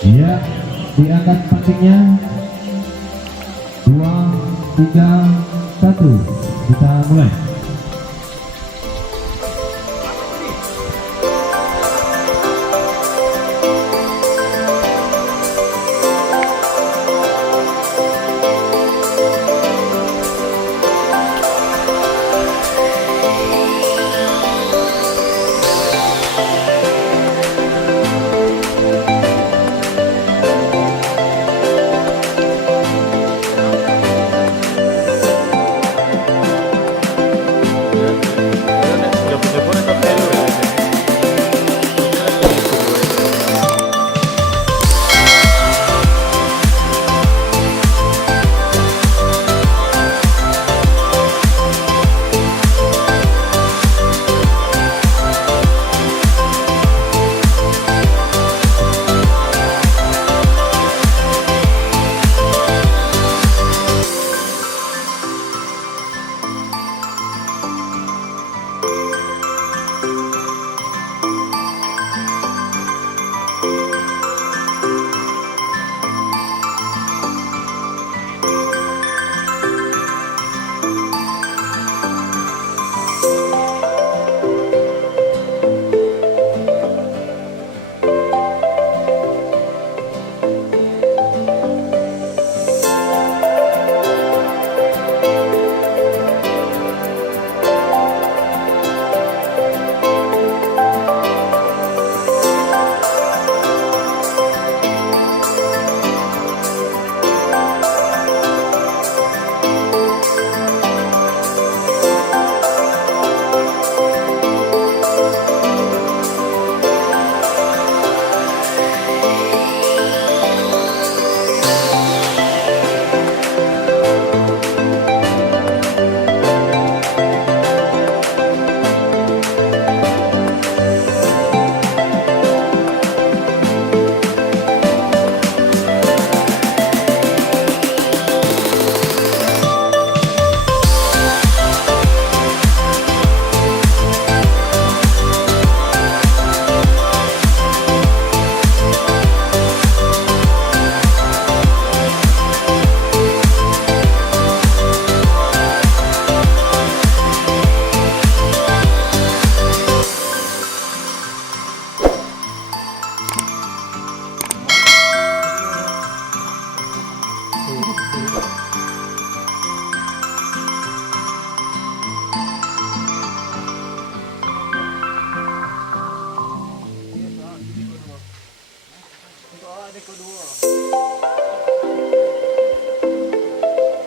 Ya, diangkat patiknya. 2, 3, 1. Kita mulai.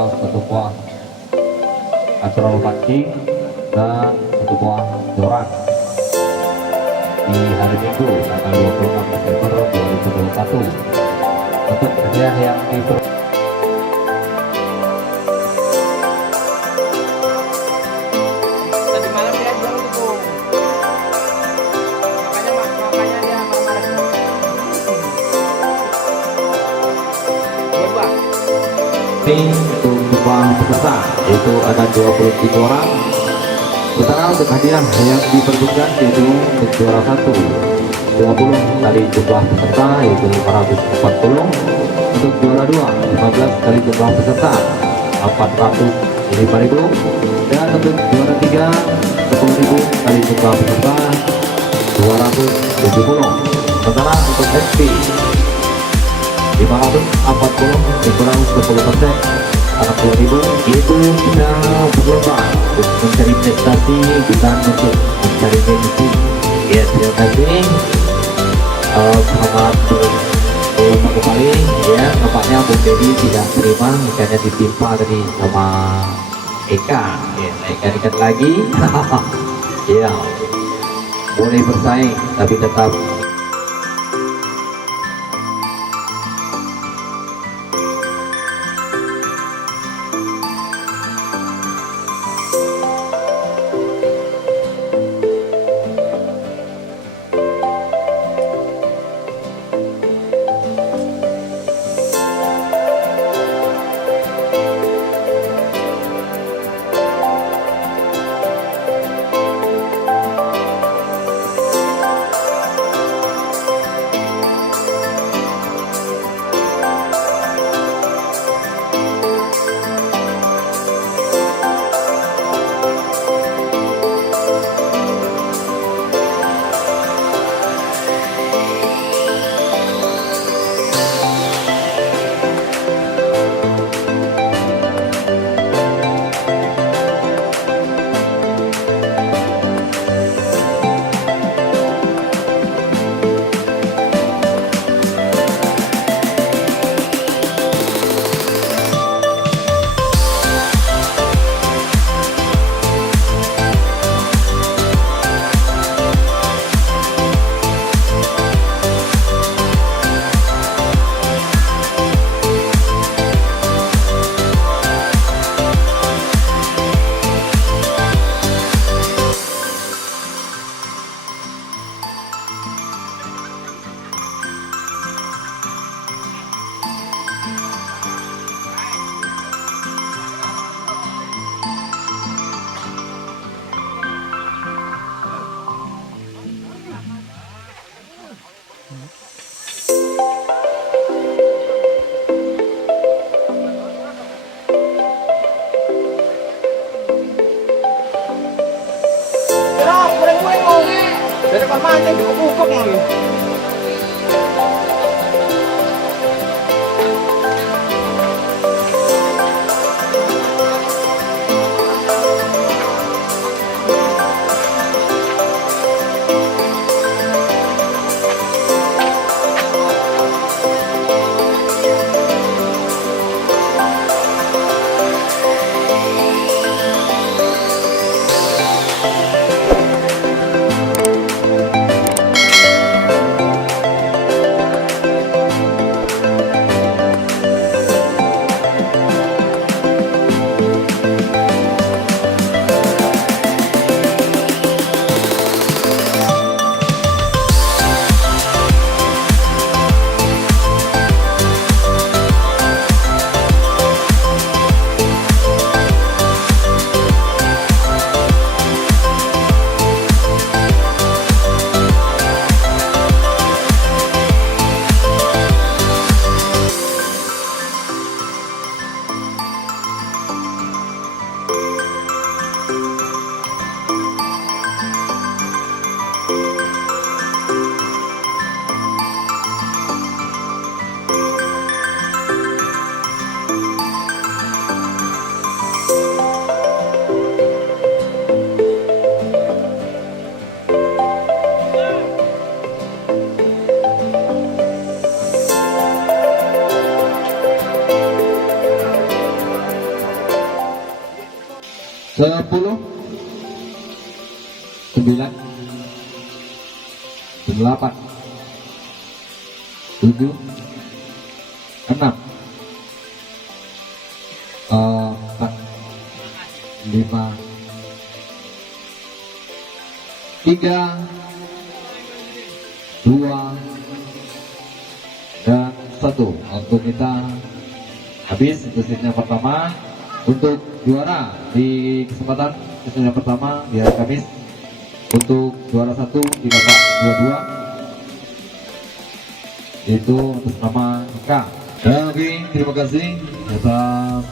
Satu buah acara pancing dan satu buah joran di hari Minggu tanggal 26 Desember 2021 untuk hadiah yang tadi malam dia jual itu, makanya dia marah-marah. Berubah. untuk jumlah peserta yaitu ada 23 orang. Sementara untuk hadiah yang diperbutkan yaitu untuk juara 1 20 kali jumlah peserta yaitu 540, untuk juara 2 15 kali jumlah peserta 405.000, dan untuk juara 3 10.000 kali jumlah peserta 270. Sementara untuk SP 540 dikurang 10% 60.000, itu kita berlomba untuk mencari prestasi bukan untuk mencari gengsi. Ya, terima kasih. Selamat berlomba kembali. Ya, nampaknya Bung Dedi tidak terima ikannya ditimpa tadi sama Eka. Ya, ikan-ikan lagi. Ya, boleh bersaing tapi tetap 10, 9, 8, 7, 6, 4, 5, 3, 2, dan 1. Waktu kita habis untuk sesi yang pertama. Untuk juara di kesempatan sesi yang pertama di hari Kamis, untuk juara 1 di babak 22 itu atas nama Ika. Oke, terima kasih atas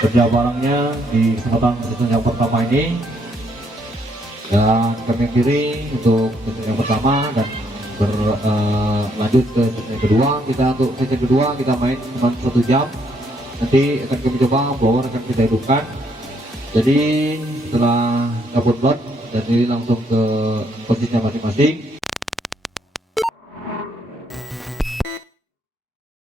kerja barengnya di kesempatan sesi yang pertama ini. Dan kami kiri untuk sesi yang pertama dan berlanjut ke sesi kedua. Untuk sesi kedua kita main cuma 1 jam. Nanti akan kami coba blower akan kita hidupkan. Jadi setelah dapur blot, jadi langsung ke posisinya masing-masing.